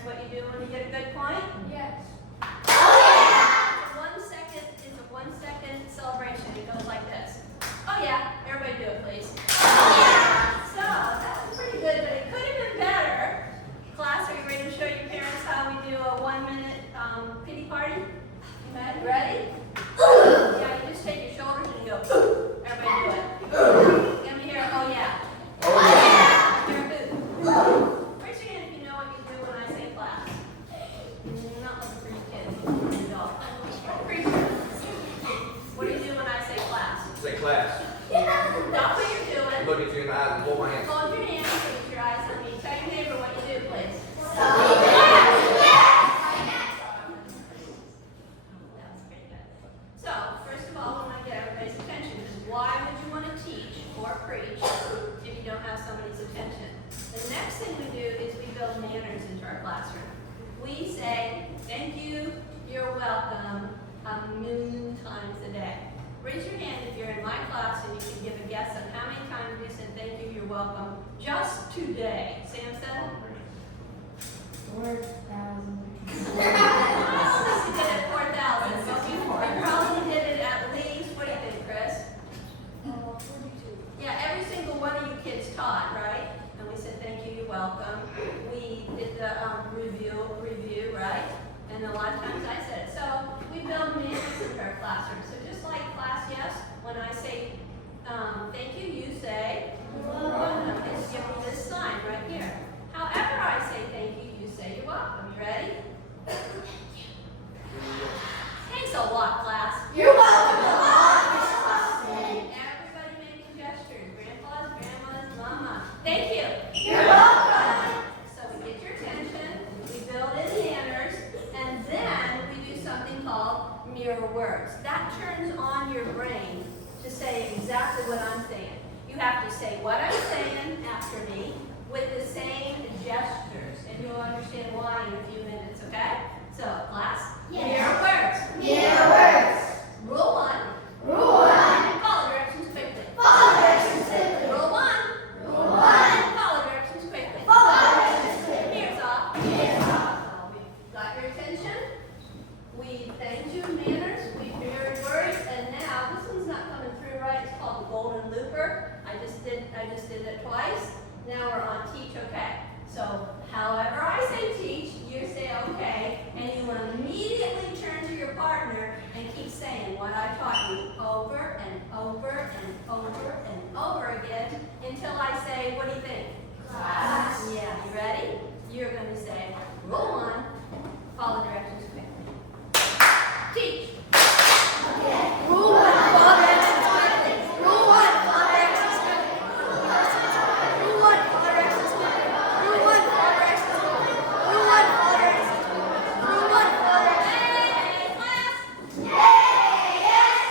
parents what you do when you get a good point? Yes. It's a 1 second celebration. It goes like this. Oh yeah, everybody do it please. So that was pretty good, but it could have been better. Class, are you ready to show your parents how we do a 1 minute pity party? Okay, ready? Yeah, you just take your shoulders and you go. Everybody do it. Let me hear, oh yeah. Hear who? Raise your hand if you know what you do when I say class. Not looking for you kids. Adult. Preacher. What do you do when I say class? Say class. Stop what you're doing. Look at you in the eyes and hold my hand. Hold your hands, look at your eyes on me. Tell your neighbor what you do, please. That was pretty good. So, first of all, we want to get everybody's attention. Because why would you want to teach or preach if you don't have somebody's attention? The next thing we do is we build manners into our classroom. We say, thank you, you're welcome, a million times a day. Raise your hand if you're in my class and you can give a guess on how many times you said thank you, you're welcome, just today. Samson? 4,000. I don't think we did it 4,000, but we probably did it at least, what do you think, Chris? 42. Yeah, every single one of you kids taught, right? And we said thank you, you're welcome. We did the review, right? And a lot of times I said it. So we build manners into our classroom. So just like class, yes, when I say thank you, you say welcome. And give me this sign right here. However I say thank you, you say you're welcome. You ready? Thanks a lot, class. You're welcome. Everybody making gestures. Grandpas, grandmas, mama. Thank you. You're welcome. So we get your attention, we build in manners, and then we do something called mirror words. That turns on your brain to say exactly what I'm saying. You have to say what I'm saying after me with the same gestures, and you'll understand why in a few minutes, okay? So, class, Yes. mirror words. Mirror words. Rule 1, Rule 1. follow directions quickly. Follow directions quickly. Rule 1, Rule 1. follow directions quickly. Follow directions quickly. Ears off. Ears off. We got your attention. We thanked you, manners. We mirrored words, and now this one's not coming through right. It's called the golden looper. I just did it twice. Now we're on teach okay. So however I say teach, you say okay, and you immediately turn to your partner and keep saying what I taught you over and over and over and over again until I say, what do you think? Class. Yeah, you ready? You're going to say, rule 1, follow directions quickly. Teach. Okay. Rule 1. Follow directions quickly. Rule 1. Follow directions quickly. Rule 1. Follow directions quickly. Rule 1. Follow directions quickly. Rule 1. Follow directions quickly. Rule 1. Follow directions Hey, class. Yay! Yes!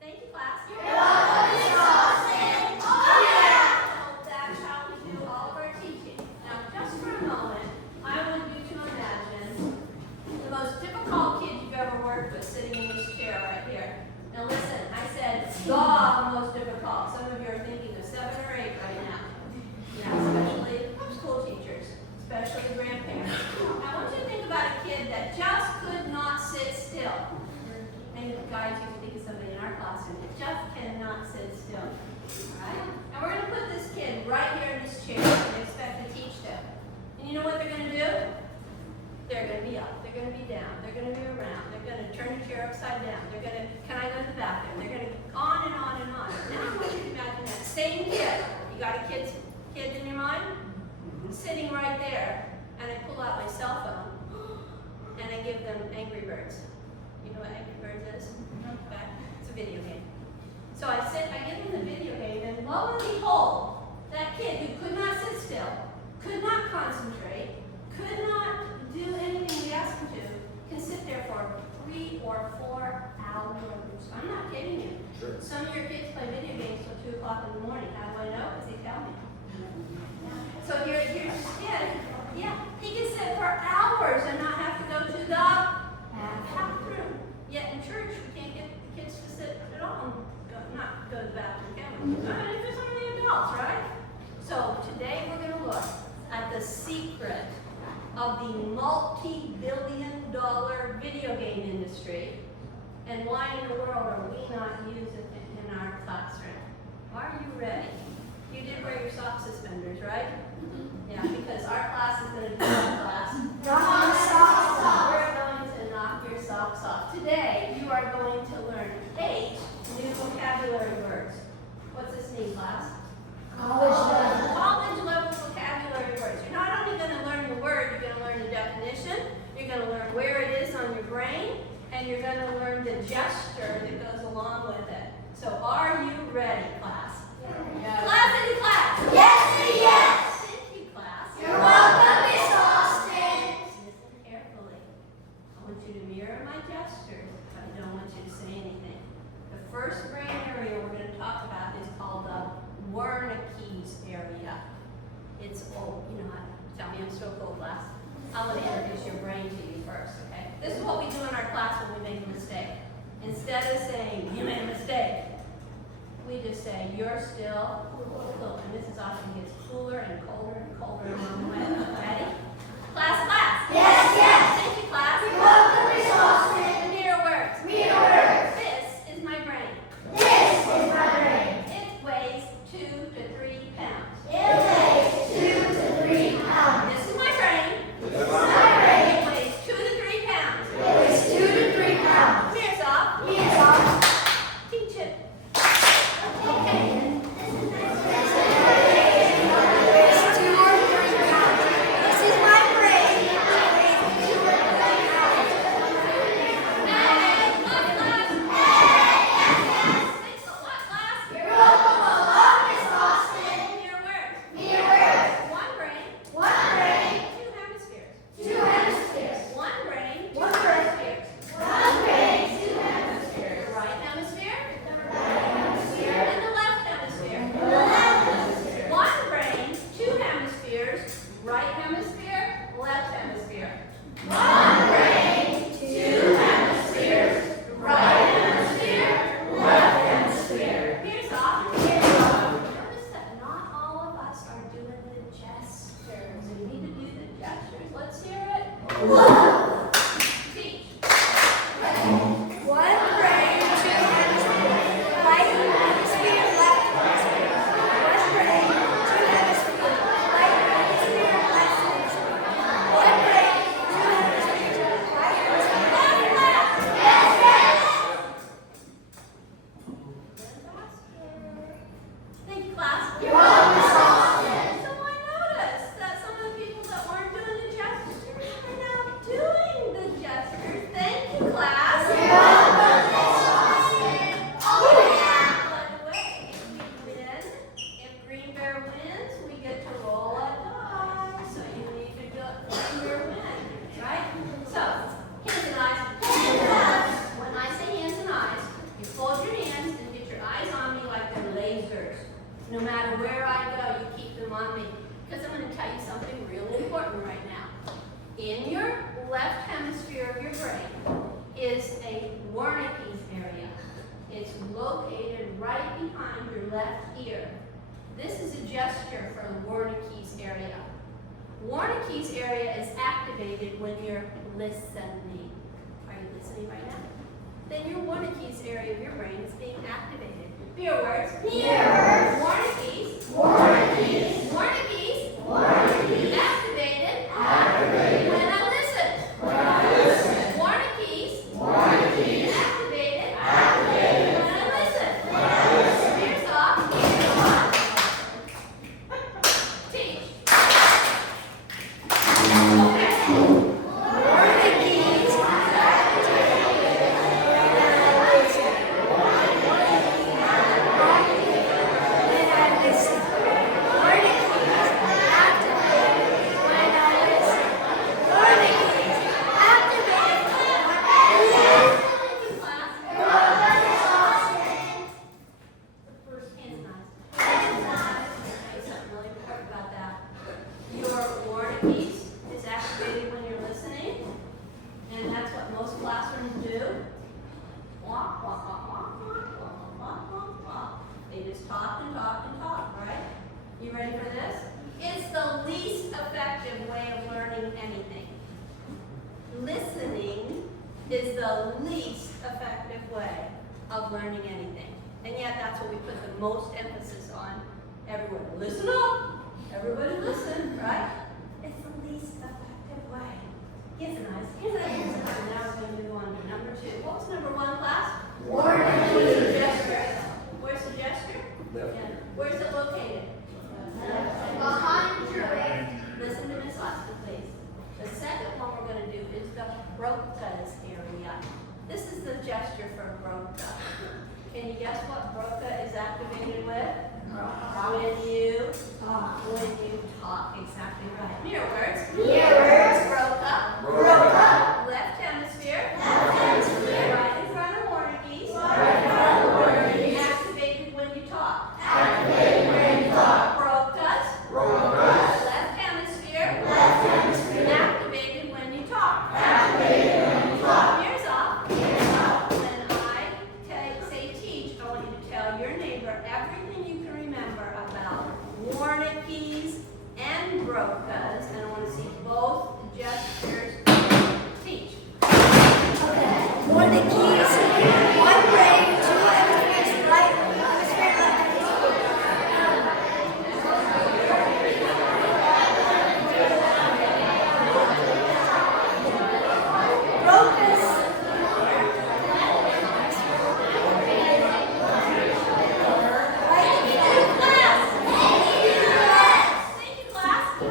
Thank you, class. You're welcome, Miss Austin. Oh yeah! So that's how we do all of our teaching. Now, just for a moment, I want you to imagine the most difficult kid you've ever worked with sitting in this chair right here. Now listen, I said the most difficult. Some of you are thinking of 7 or 8 right now. Yeah, especially school teachers, especially grandparents. I want you to think about a kid that just could not sit still. Maybe guys, you can think of somebody in our classroom that just cannot sit still. Alright? And we're going to put this kid right here in this chair and expect to teach them. And you know what they're going to do? They're going to be up. They're going to be down. They're going to be around. They're going to turn the chair upside down. They're going to, can I go to the bathroom? They're going to on and on and on. Now I want you to imagine that same kid. You got a kid in your mind? Sitting right there. And I pull out my cell phone and I give them Angry Birds. You know what Angry Birds is? Okay. It's a video game. So I give them the video game, and lo and behold, that kid who could not sit still, could not concentrate, could not do anything we asked him to, can sit there for 3 or 4 hours. I'm not kidding you. Sure. Some of your kids play video games till 2 o'clock in the morning. How do I know? Because they tell me. So here's this kid. Yeah, he can sit for hours and not have to go to the bathroom. Yet in church, we can't get the kids to sit at all and not go to the bathroom, can we? I mean, for some of the adults, right? So today we're going to look at the secret of the multi-billion-dollar video game industry. And why in the world are we not using it in our classroom? Are you ready? You did wear your sock suspenders, right? Yeah, because our class is going to do that class. Knock socks off. We're going to knock your socks off. Today, you are going to learn 8 new vocabulary words. What's this mean, class? College level vocabulary words. You're not only going to learn the word, you're going to learn the definition, you're going to learn where it is on your brain, and you're going to learn the gesture that goes along with it. So are you ready, class? Yes. Class in class. Yes, yes. Thank you, class. You're welcome, Miss Austin. Listen carefully. I want you to mirror my gestures, but I don't want you to say anything. The first brain area we're going to talk about is called the Wernicke's area. It's old. You know how to tell me I'm still cold, class. I'm going to introduce your brain to you first, okay? This is what we do in our class when we make a mistake. Instead of saying, you made a mistake, we just say, you're still cool. And Mrs. Austin gets cooler and colder along the way. Ready? Class. Yes, yes. Thank you, class. You're welcome, Miss Austin. Mirror words. Mirror words. This is my brain. This is my brain. It weighs 2 to 3 pounds. It weighs 2 to 3 pounds. This is my brain. This is my brain. It weighs 2 to 3 pounds. It weighs 2 to 3 pounds. Mirrors off. Hands off. Teach it. Okay. Weighs 2 or 3 pounds. This is my brain. It weighs 2 or 3 pounds. Hey, class. Thanks a lot, class. You're welcome a lot, Miss Austin. Mirror words. Mirror. One brain. One brain. 2 hemispheres. 2 hemispheres. One brain. 2 One brain. hemispheres. One brain. 2 hemispheres. The right hemisphere Right hemisphere. and the left hemisphere. The left hemisphere. One brain, 2 hemispheres, right hemisphere, left hemisphere. One brain. 2 hemispheres. Right hemisphere. Left hemisphere. Here's off. Notice that not all of us are doing the gestures. We need to do the gestures. Let's hear it. Teach. One brain, 2 hemispheres. Right hemisphere, left hemisphere. One brain, 2 hemispheres. Right hemisphere, left hemisphere. One brain, 2 hemispheres. Right hemisphere, left hemisphere. Yes, yes. Thank you, class. You're welcome, Miss Austin. So I noticed that some of the people that weren't doing the gestures are now doing the gestures. Thank you, class. You're welcome, Miss Austin. Oh, yeah. By the way, if Green Bear wins, we get to roll a die. So you need to go Green Bear win, right? So, hands and eyes. When I say hands and eyes, you fold your hands and get your eyes on me like they're lasers. No matter where I go, you keep them on me. Because I'm going to tell you something really important right now. In your left hemisphere of your brain is a Wernicke's area. It's located right behind your left ear. This is a gesture for the Wernicke's area. Wernicke's area is activated when you're listening. Are you listening right now? Then your Wernicke's area of your brain is being activated. Mirror words. Mirrors. Wernicke's. Wernicke's. Wernicke's. Wernicke's. Activated. Activated. When I listen. When I listen. Wernicke's. Wernicke's. Activated. Activated. When I listen. When I listen. Ears off. Teach. Okay. Wernicke's. When I listen. Wernicke's. the least effective way of learning anything. And yet that's what we put the most emphasis on. Everyone, listen up. Everybody listen, right? It's the least effective way. Here's a nice. Now we're going to move on to number 2. What was number 1, class? Where's the gesture? Where's the gesture? Yeah. Where's it located? Behind your ear. Listen to Miss Austin, please. The second one we're going to do is the Broca's area. This is the gesture for Broca. Can you guess what Broca is activated with? When you talk. Exactly right. Mirror words. Broca. Left hemisphere. Right in front of Warnickies. Activated when you talk. Broca's. Left hemisphere. Activated when you talk. Ears off. When I say teach, I want you to tell your neighbor everything you can remember about Warnickies and Brocas, and I want to see both gestures. Teach. Okay. One of the keys. One brain, 2 hemispheres, right hemisphere, left hemisphere. Brocas. Thank you, class.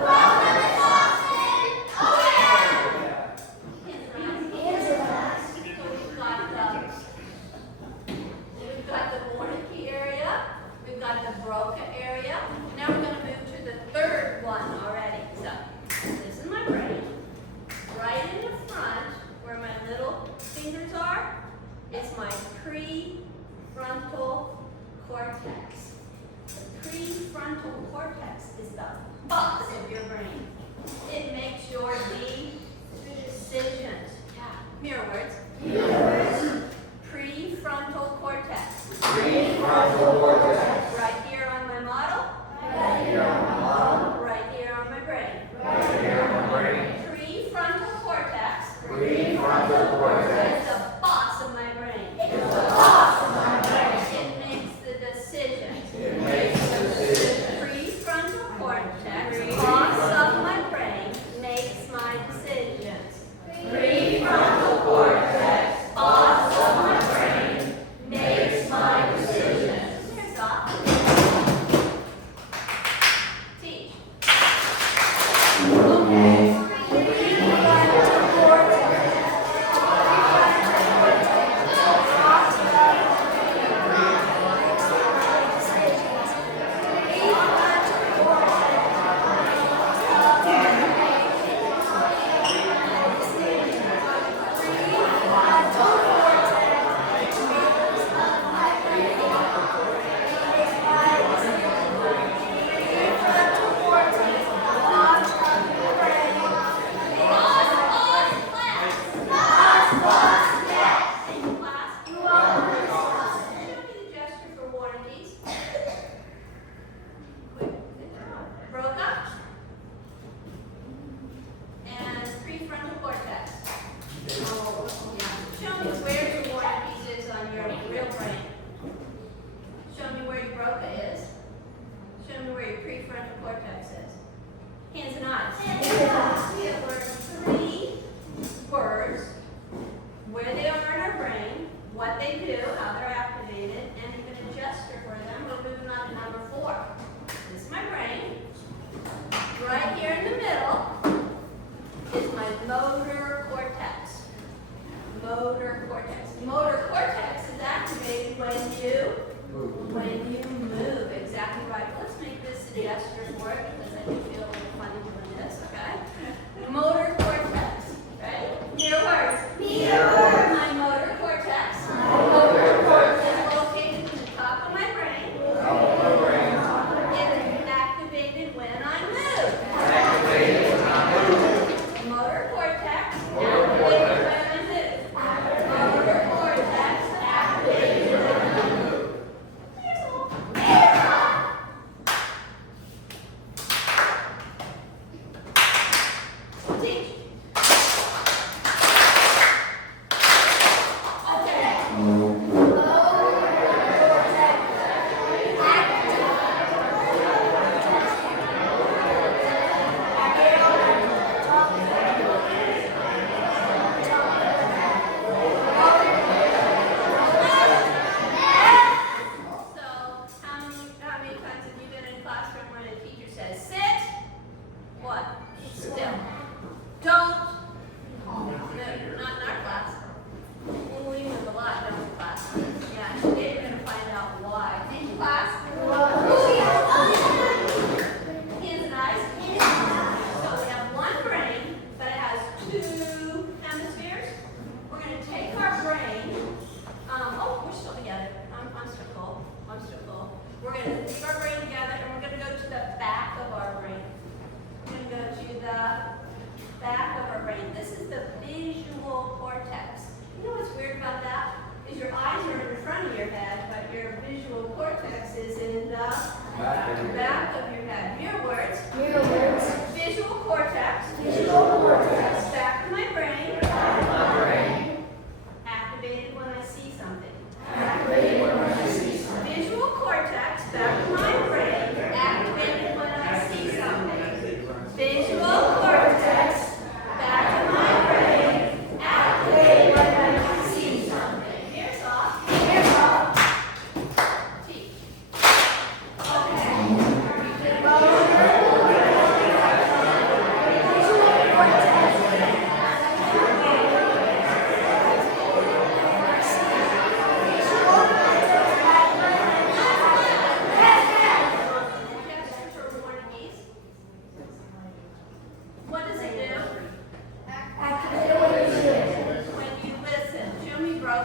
We've got the Warnicki area. We've got the Broca area. Now we're going to move to the third one already. So this is my brain. Right in the front, where my little fingers are, is my prefrontal cortex. The prefrontal cortex is the box of your brain. It makes your decisions. Yeah. Mirror words. Prefrontal cortex. Right here on my model. Right here on my brain. Prefrontal cortex. Is the boss of my brain. It makes the decisions. Prefrontal cortex, boss of my brain, makes my decisions. Prefrontal cortex, boss of my brain, makes my decisions. Here's off. Teach.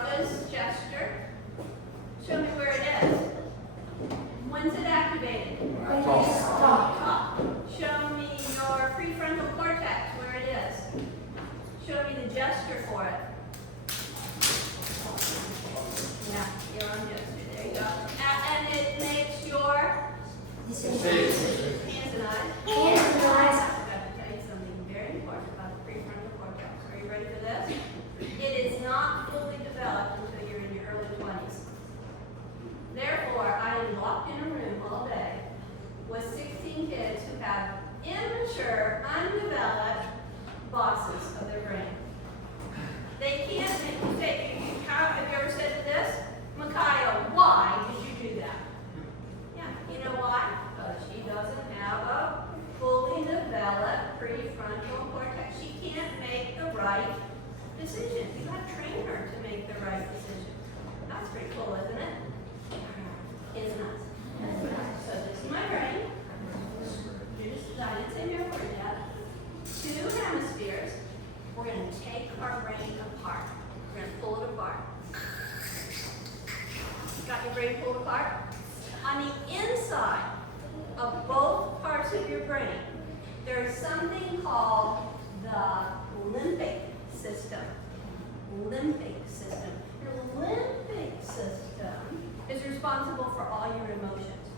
Broca's gesture. Show me where it is. When's it activated? Top. Show me your prefrontal cortex, where it is. Show me the gesture for it. Yeah, you're on gesture. There you go. And it makes your hands and eyes. I've got to tell you something very important about the prefrontal cortex. Are you ready for this? It is not fully developed until you're in your early 20s. Therefore, I am locked in a room all day with 16 kids who have immature, undeveloped boxes of their brain. They can't make mistakes. Have you ever said to this? Micaiah, why did you do that? Yeah, you know why? Because she doesn't have a fully developed prefrontal cortex. She can't make the right decision. You got to train her to make the right decision. That's pretty cool, isn't it? It's nice. So this is my brain. I didn't say no word yet. Two hemispheres. We're going to take our brain apart. We're going to pull it apart. Got your brain pulled apart? On the inside of both parts of your brain, there is something called the limbic system. Limbic system. Your limbic system is responsible for all your emotions.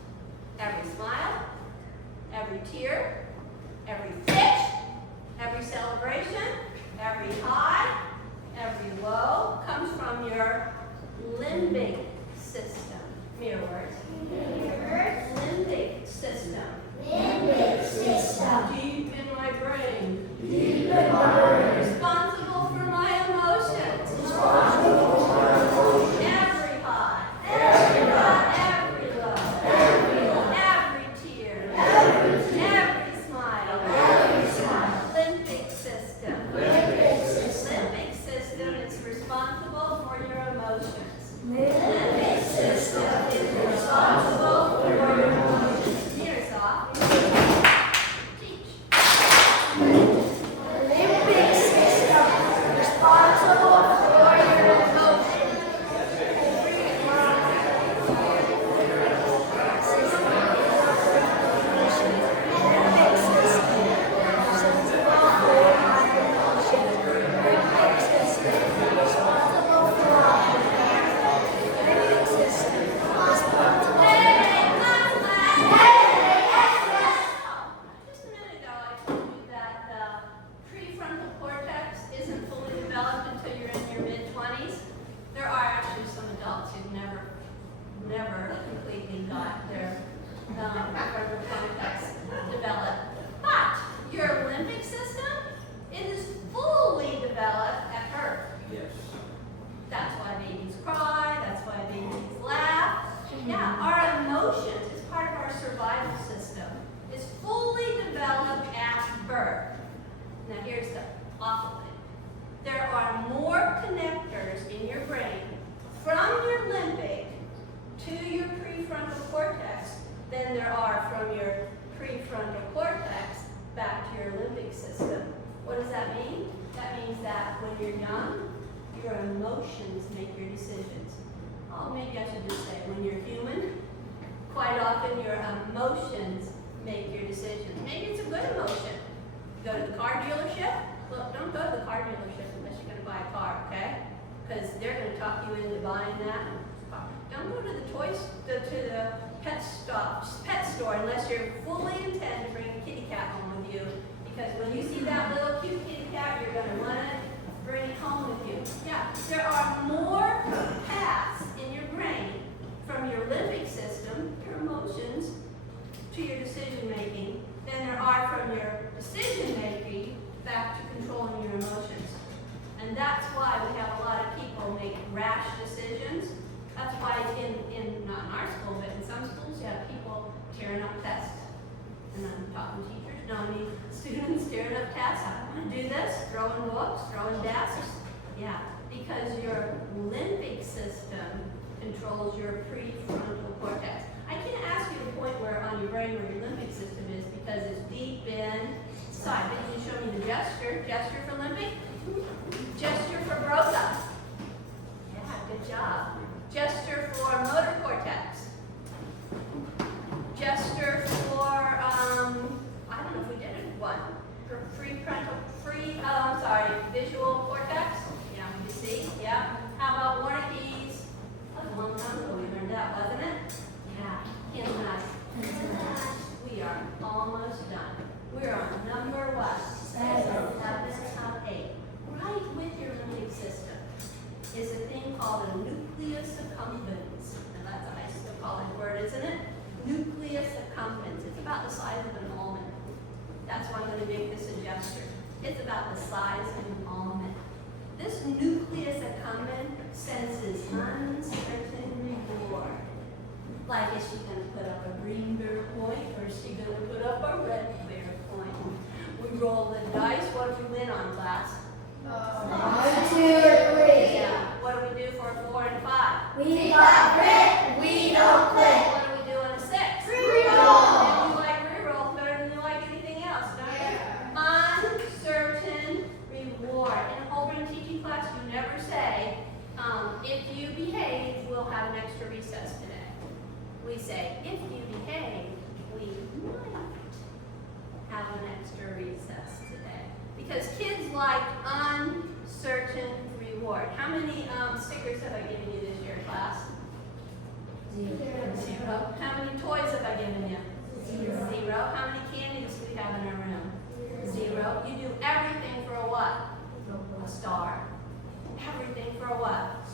Every smile, every tear, every pitch, every celebration, every high, every low comes from your limbic system. Mirror words. Limbic system. Limbic system. Deep in my brain. Deep in my brain. Responsible for my emotions. Responsible for my emotions. Every high. Every high. Every low. Every low. Every tear. Every tear. Every smile. Every smile. Limbic system. Limbic system. Limbic system is responsible for your emotions. Limbic system is responsible for your emotions. Ears off. Teach. Limbic system is responsible for your emotions. Limbic system is responsible for my emotions. Limbic system is responsible for my limbic system is responsible. Just a minute ago, I told you that the prefrontal cortex isn't fully developed until you're in your mid-20s. There are actually some adults who've never completely got their prefrontal cortex developed. But your limbic system, it is fully developed at birth. Yes. That's why babies cry, that's why babies laugh. Yeah, our emotions is part of our survival system. It's fully developed at birth. Now here's the awful thing. There are more connectors in your brain from your limbic to your prefrontal cortex than there are from your prefrontal cortex back to your limbic system. What does that mean? That means that when you're young, your emotions make your decisions. Oh, maybe I should just say when you're human, quite often your emotions make your decisions. Maybe it's a good emotion. Go to the car dealership. Look, don't go to the car dealership unless you're going to buy a car, okay? Because they're going to talk you into buying that car. Don't go to the pet store unless you're fully intend to bring a kitty cat home with you. Because when you see that little cute kitty cat, you're going to want to bring it home with you. Yeah, there are more paths in your brain from your limbic system, your emotions, to your decision making than there are from your decision making back to controlling your emotions. And that's why we have a lot of people make rash decisions. That's why not in our school, but in some schools, you have people tearing up tests. And I'm talking teachers, no, I mean students tearing up tests. I don't want to do this, throwing books, throwing desks. Yeah, because your limbic system controls your prefrontal cortex. I can't ask you to point where on your brain where your limbic system is because it's deep inside. But you can show me the gesture. Gesture for limbic. Gesture for Broca. Yeah, sorry, visual cortex. Yeah, you see? Yeah. How about Wernicke's? That was a long time ago we learned that, wasn't it? Yeah. Hands and eyes. We are almost done. We're on number what? 7 out of 8. Right with your limbic system is a thing called a nucleus accumbens. And that's a nice college word, isn't it? Nucleus accumbens. It's about the size of an almond. That's why I'm going to make this a gesture. It's about the size of an almond. This nucleus accumbens senses uncertain reward. Like, is she going to put up a green bear point or is she going to put up a red bear point? We roll the dice. What do we win on, class? 1, 2, 3. Yeah. What do we do for a 4 and 5? We got grit. We don't quit. What do we do on a 6? Reroll. And you like rerolls better than you like anything else, don't you? Uncertain reward. In a whole brain teaching class, you never say, if you behave, we'll have an extra recess today. We say, if you behave, we might have an extra recess today. Because kids like uncertain reward. How many stickers have I given you this year, class? 0. How many toys have I given you? 0. How many candies do we have in our room? 0. You do everything for a what? A star. Everything for a what?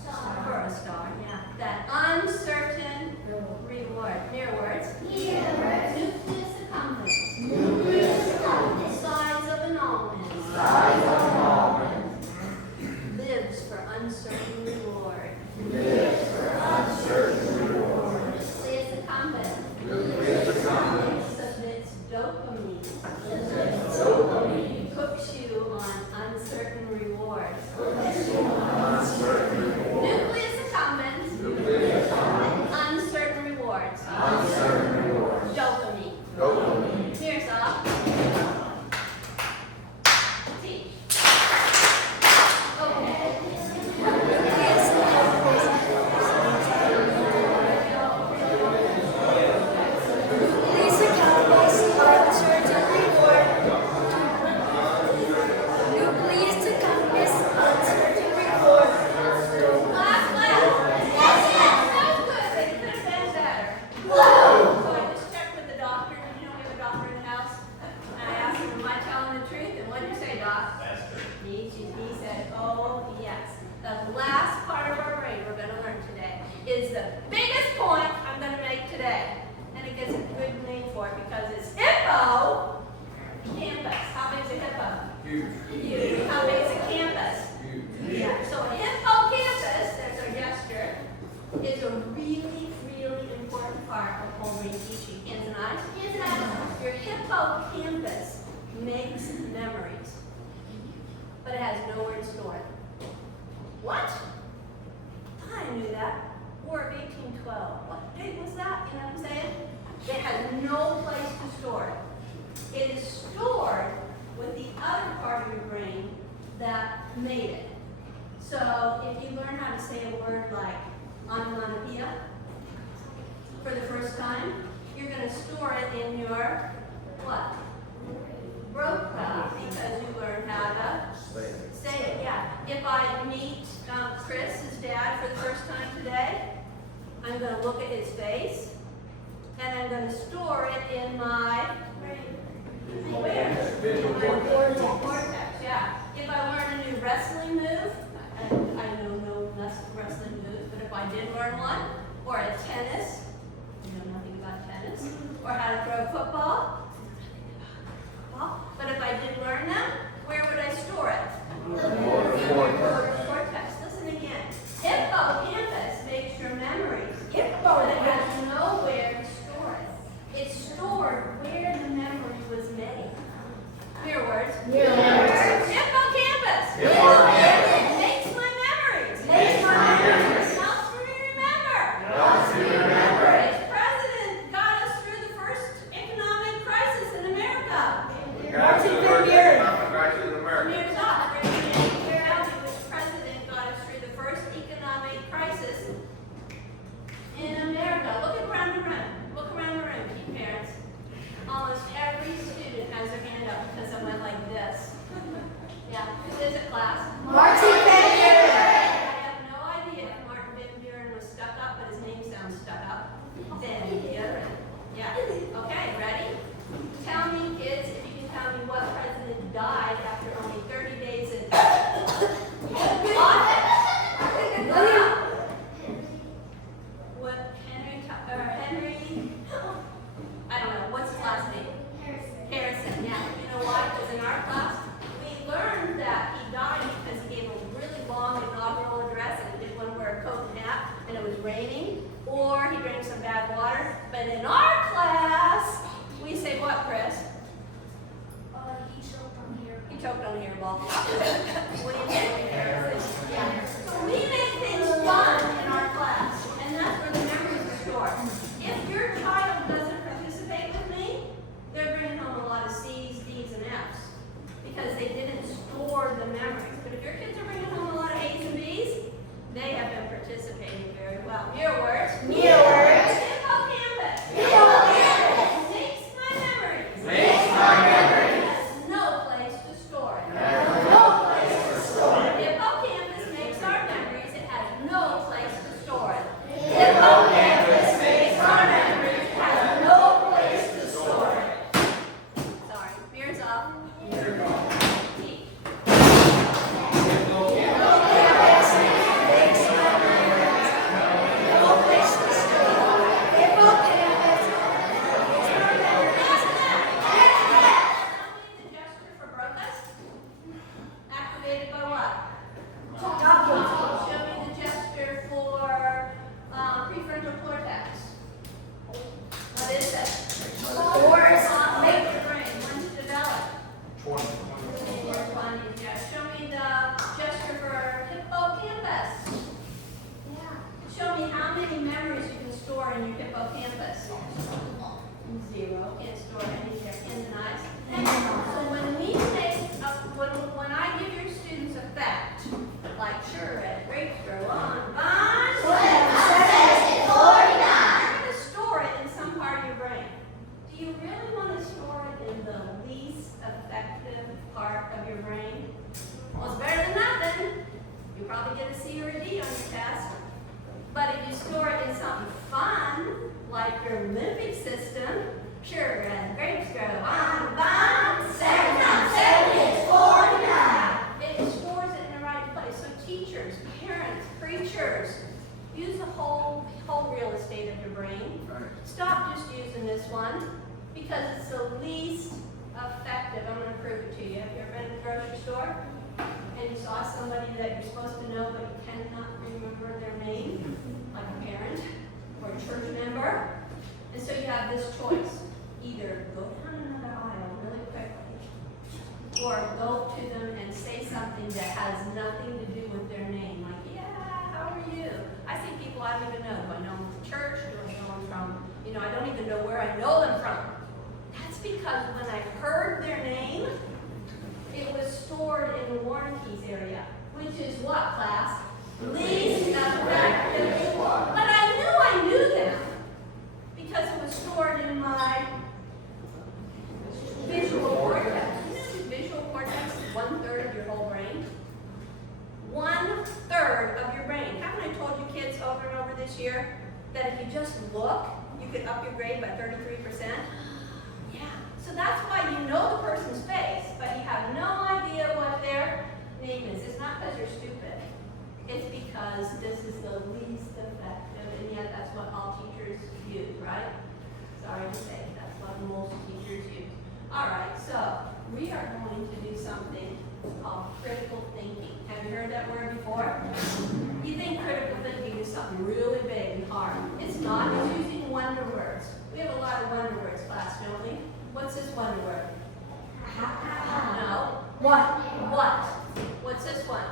For a star, yeah. That uncertain reward. Near words. Nucleus accumbens. Size of an almond. Lives for uncertain reward. Nucleus accumbens. Submits dopamine. Hooks you on uncertain rewards. Nucleus accumbens. Uncertain rewards. Dopamine. Here's up. Teach. Okay. Nucleus accumbens. Uncertain reward. Nucleus accumbens. Uncertain reward. Last one. That was good. They could have been better. So I just checked with the doctor. Did you know we have a doctor in the house? And I asked him, am I telling the truth? And what did you say, Doc? That's true. He said, oh, yes. The last part of our brain we're going to learn today is the biggest point I'm going to make today. And it gets a good name for it because it's hippocampus. How big is a hippo? Huge. How big is a campus? Yeah. So a hippocampus, there's our gesture, is a really, really important part of whole brain teaching. Hands and eyes. Hands and eyes. Your hippocampus makes memories, but it has nowhere to store it. What? I knew that. War of 1812. What date was that? You know what I'm saying? It has no place to store it. It is stored with the other part of your brain that made it. So if you learn how to say a word like onomatopoeia for the first time, you're going to store it in your what? Broca, because you learned how to say it. Yeah. If I meet Chris, his dad, for the first time today, I'm going to look at his face, and I'm going to store it in my cortex. Yeah. If I learn a new wrestling move, and I know no wrestling moves, but if I did learn one, or a tennis, you know nothing about tennis, or how to throw a football, but if I did learn them, where would I store it? Cortex. Listen again. Hippocampus makes your memories, but it has nowhere to store it. It's stored where the memory was made. Clear words. Hippocampus. Makes my memories. Helps me remember. Which president got us through the first economic crisis in America? Martin Van Buren. class? Martin Van Buren. I have no idea if Martin Van Buren was stuck up, but his name sounds stuck up. Then the other end. Yeah. Okay, ready? Tell me, kids, if you can tell me what president died after only 30 days in office. What Henry? I don't know. What's his last name? Harrison. Yeah. You know why? Because in our class, we learned that he died because he gave a really long inaugural address and he didn't want to wear a coat and hat and it was raining, or he drank some bad water. But in our class, we say what, Chris? He choked on a hairball. William Henry Harrison. Yeah. So we make things fun in our class, and that's where the memories are stored. If your child doesn't participate with me, they're bringing home a lot of C's, D's, and F's because they didn't store the memories. But if your kids are bringing home a lot of A's and B's, they have been participating very well. Your words. Hippocampus. Makes my memories. Has no place to store it. Hippocampus makes our memories. It has no place to store it. Hippocampus makes our memories. It has no place to store it. Sorry, beer's off. Eat. The gesture for Broca's activated by what? Show me the gesture for prefrontal cortex. What is it? Make the brain. When's it develop? 20. Yeah. Show me the gesture for hippocampus. Show me how many memories you can store in your hippocampus. 0. Can't store any there. Hands and eyes. So when we make, when I give your students a fact, like sure, red grapes grow on vines, you're going to store it in some part of your brain. Do you really want to store it in the least effective part of your brain? Well, it's better than nothing. You probably get a C or a D on your test. But if you store it in something fun, like your limbic system, sure, red grapes grow on vines, 7 times 7 is 49. It stores it in the right place. So teachers, parents, preachers, use the whole real estate of your brain. Stop just using this one because it's the least effective. I'm going to prove it to you. Have you ever been to the grocery store and you saw somebody that you're supposed to know but you cannot remember their name, like a parent or a church member? And so you have this choice. Either go down another aisle really quickly or go to them and say something that has nothing to do with their name. Like, yeah, how are you? I see people I don't even know. Do I know them from church? Do I know them from, I don't even know where I know them from. That's because when I heard their name, it was stored in the Warren Keys area, which is what, class? Least effective. But I knew them because it was stored in my visual cortex. Visual cortex is 1/3 of your whole brain. 1/3 of your brain. Haven't I told you kids over and over this year that if you just look, you could up your grade by 33%? Yeah. So that's why you know the person's face, but you have no idea what their name is. It's not because you're stupid. It's because this is the least effective, and yet that's what all teachers use, right? Sorry to say, that's what most teachers use. All right, so we are going to do something called critical thinking. Have you heard that word before? You think critical thinking is something really big and hard. It's not. It's using wonder words. We have a lot of wonder words, class, don't we? What's this wonder word? No. What? What's this one?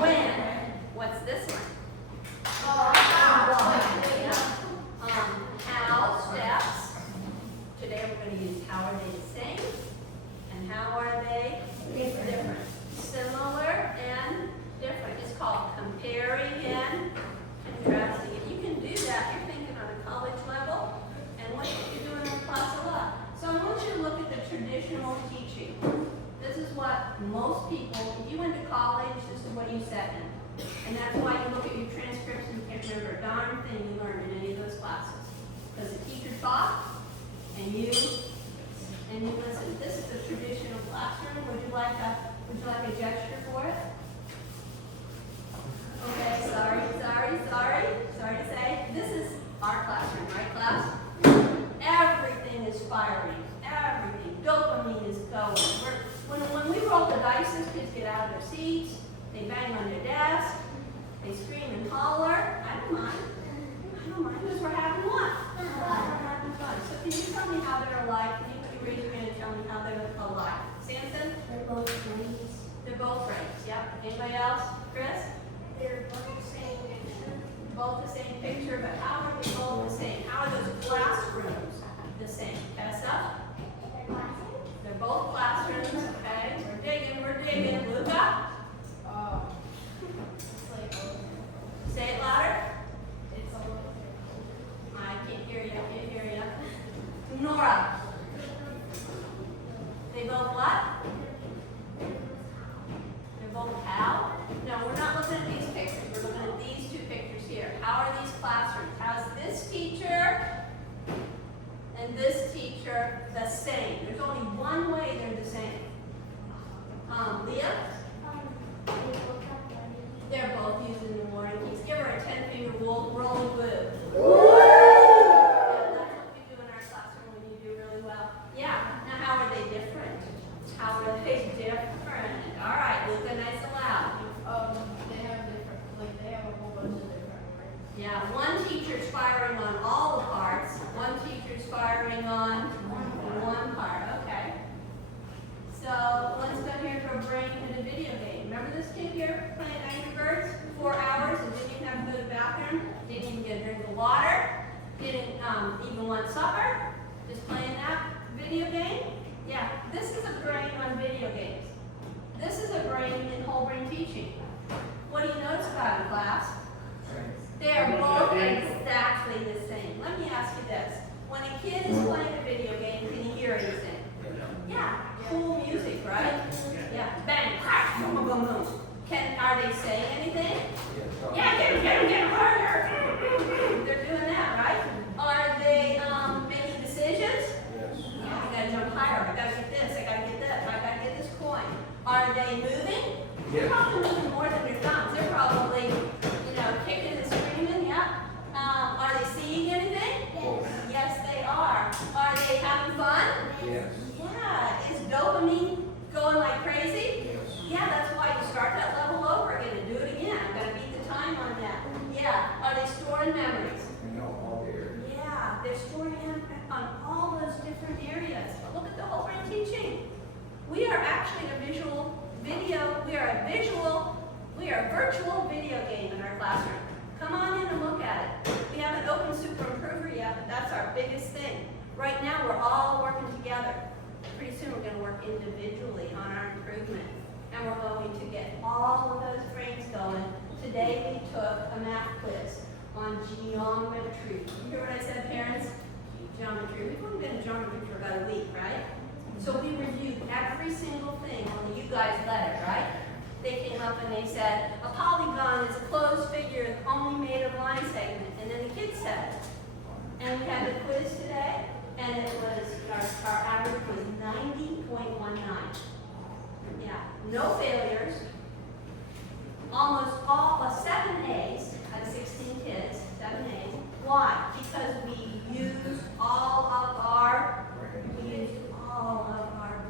When? What's this one? How, steps. Today we're going to use how are they the same and how are they different. Similar and different. It's called comparing and contrasting. If you can do that, you're thinking on a college level, and what you're doing in class a lot. So I want you to look at the traditional teaching. This is what most people, if you went to college, this is what you sat in. And that's why you look at your transcripts and you can't remember a darn thing you learned in any of those classes. Because the teacher taught, and you listen. This is a traditional classroom. Would you like a gesture for it? Okay, sorry to say. This is our classroom, right, class? Everything is firing. Everything. Dopamine is going. When we roll the dice, these kids get out of their seats. They bang on their desk. They scream and holler. I don't mind. Because we're having what? We're having fun. So can you tell me how they're alike? Can you raise your hand and tell me how they're alike? Samson? They're both brains. They're both brains. Yep. Anybody else? Chris? They're both the same picture. Both the same picture, but how are they both the same? How are those classrooms the same? Tessa? They're both classrooms, okay? We're digging. Luca? Say it louder. I can't hear you. Nora? They both what? They're both how? No, we're not looking at these pictures. We're looking at these two pictures here. How are these classrooms? How's this teacher and this teacher the same? There's only one way they're the same. Leah? They're both using the morning keys. Give her a 10-finger rolling boo. Yeah, that's what we do in our classroom when you do really well. Yeah. Now, how are they different? How are they different? All right, Luca, nice and loud. They have a whole bunch of different words. Yeah, one teacher's firing on all the parts. One teacher's firing on one part. Okay. So let's go here for a break in a video game. Remember this kid here playing Angry Birds? 4 hours and didn't even have to go to the bathroom. Didn't even get a drink of water. Didn't even want supper. Just playing that video game. Yeah, this is a brain on video games. This is a brain in whole brain teaching. What do you notice about it, class? They are both exactly the same. Let me ask you this. When a kid is playing a video game, can you hear anything? Yeah. Cool music, right? Yeah. Bang, crash, boom, boom, boom, boom. Are they saying anything? Yeah, get him, harder. They're doing that, right? Are they making decisions? Yeah, I gotta jump higher. I gotta get this. I gotta get this. I gotta get this coin. Are they moving? They're probably moving more than their thumbs. They're probably, kicking and screaming. Yeah. Are they seeing anything? Yes, they are. Are they having fun? Yes. Yeah. Is dopamine going like crazy? Yes. Yeah, that's why you start that level over again and do it again. I'm gonna beat the time on that. Yeah. Are they storing memories? No, all there. Yeah, they're storing in on all those different areas. But look at the whole brain teaching. We are actually a visual video. We are a virtual video game in our classroom. Come on in and look at it. We haven't opened Super Improver yet, but that's our biggest thing. Right now, we're all working together. Pretty soon, we're going to work individually on our improvement. And we're going to get all of those brains going. Today, we took a math quiz on geometry. You hear what I said, parents? Geometry. We've only been in geometry for about a week, right? So we reviewed every single thing, only you guys led it, right? They came up and they said, a polygon is a closed figure only made of line segment. And then the kids said it. And we had a quiz today, and it was, our average was 90.19. Yeah, no failures. Almost all, 7 A's out of 16 kids, 7 A's. Why? Because we used all of our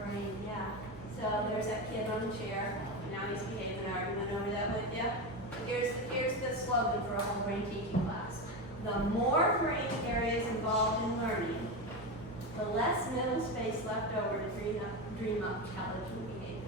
brain, yeah. So there's that kid on the chair. Now he's behaving. I already went over that with you. Here's the slogan for a whole brain teaching class. The more brain areas involved in learning, the less mental space left over to dream up intelligent behavior.